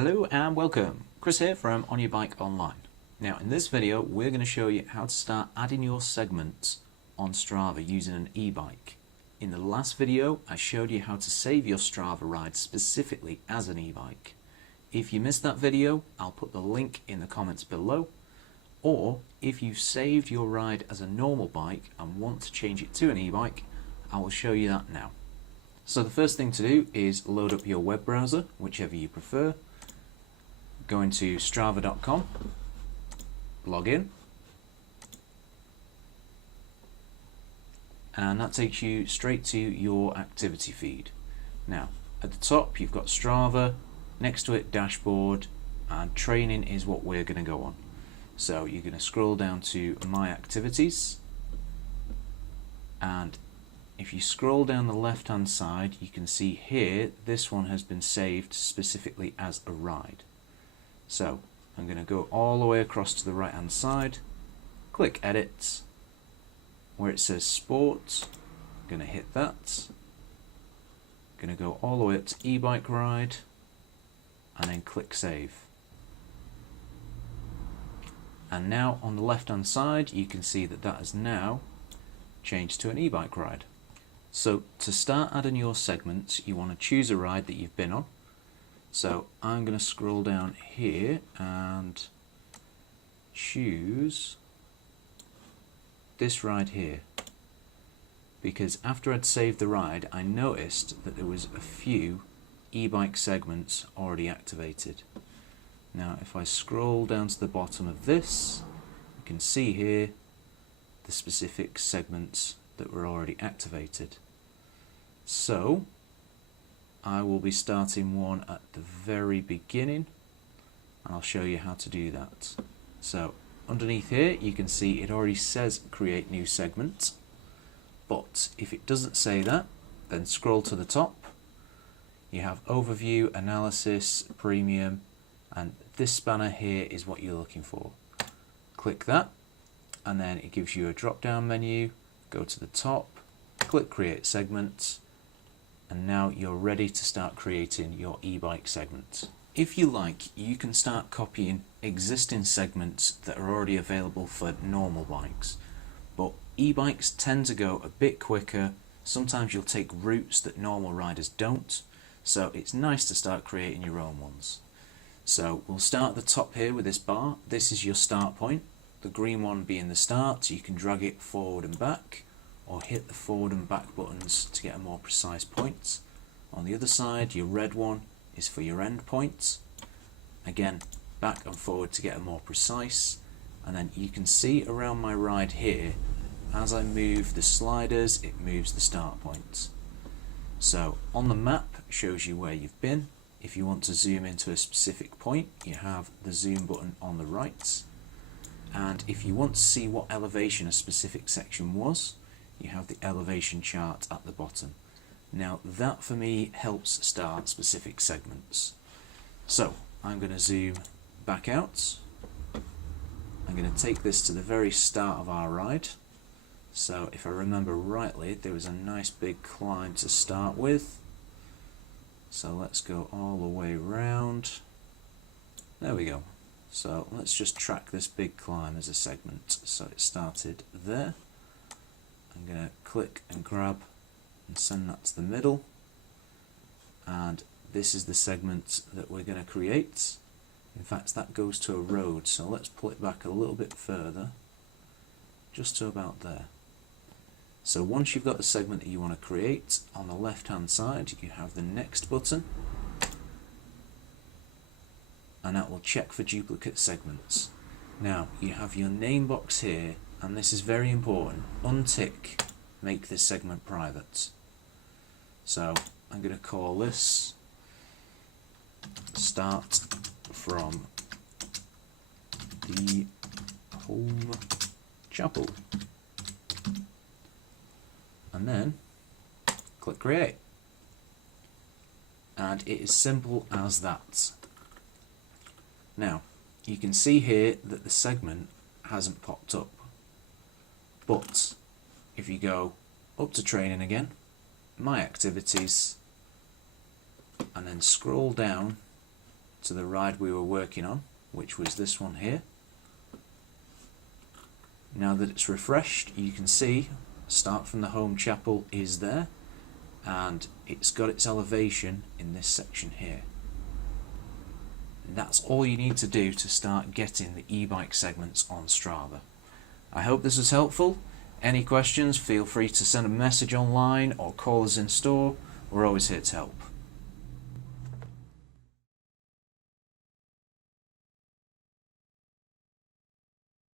Hello and welcome. Chris here from On Your Bike Online. Now in this video we're going to show you how to start adding your segments on Strava using an e-bike. In the last video I showed you how to save your Strava ride specifically as an e-bike. If you missed that video, I'll put the link in the comments below, or if you've saved your ride as a normal bike and want to change it to an e-bike, I will show you that now. So the first thing to do is load up your web browser, whichever you prefer. Go into strava.com, log in, and that takes you straight to your activity feed. Now at the top you've got Strava, next to it dashboard, and training is what we're going to go on. So you're going to scroll down to my activities, and if you scroll down the left hand side you can see here this one has been saved specifically as a ride. So I'm going to go all the way across to the right hand side, click edit, where it says sport, I'm going to hit that, going to go all the way up to e-bike ride and then click save. And now on the left hand side you can see that that has now changed to an e-bike ride. So to start adding your segments you want to choose a ride that you've been on. So I'm going to scroll down here and choose this ride here, because after I'd saved the ride I noticed that there was a few e-bike segments already activated. Now if I scroll down to the bottom of this, you can see here the specific segments that were already activated. So I will be starting one at the very beginning and I'll show you how to do that. So underneath here you can see it already says create new segment, but if it doesn't say that then scroll to the top. You have overview, analysis, premium, and this spanner here is what you're looking for. Click that and then it gives you a drop down menu. Go to the top, click create segment, and now you're ready to start creating your e-bike segments. If you like, you can start copying existing segments that are already available for normal bikes, but e-bikes tend to go a bit quicker. Sometimes you'll take routes that normal riders don't, so it's nice to start creating your own ones. So we'll start at the top here with this bar. This is your start point, the green one being the start, so you can drag it forward and back, or hit the forward and back buttons to get a more precise point. On the other side, your red one is for your end point. Again, back and forward to get a more precise. And then you can see around my ride here, as I move the sliders, it moves the start point. So on the map, it shows you where you've been. If you want to zoom into a specific point, you have the zoom button on the right. And if you want to see what elevation a specific section was, you have the elevation chart at the bottom. Now that for me helps start specific segments. So I'm going to zoom back out. I'm going to take this to the very start of our ride. So if I remember rightly, there was a nice big climb to start with. So let's go all the way around. There we go. So let's just track this big climb as a segment. So it started there. I'm going to click and grab and send that to the middle, and this is the segment that we're going to create. In fact that goes to a road, so let's pull it back a little bit further, just to about there. So once you've got the segment that you want to create, on the left hand side you have the next button, and that will check for duplicate segments. Now you have your name box here, and this is very important. Untick make this segment private. So I'm going to call this start from the home chapel, and then click create, and it is simple as that. Now you can see here that the segment hasn't popped up. But if you go up to training again, my activities, and then scroll down to the ride we were working on, which was this one here. Now that it's refreshed, you can see start from the home chapel is there, and it's got its elevation in this section here. And that's all you need to do to start getting the e-bike segments on Strava. I hope this was helpful. Any questions, feel free to send a message online or call us in store. We're always here to help.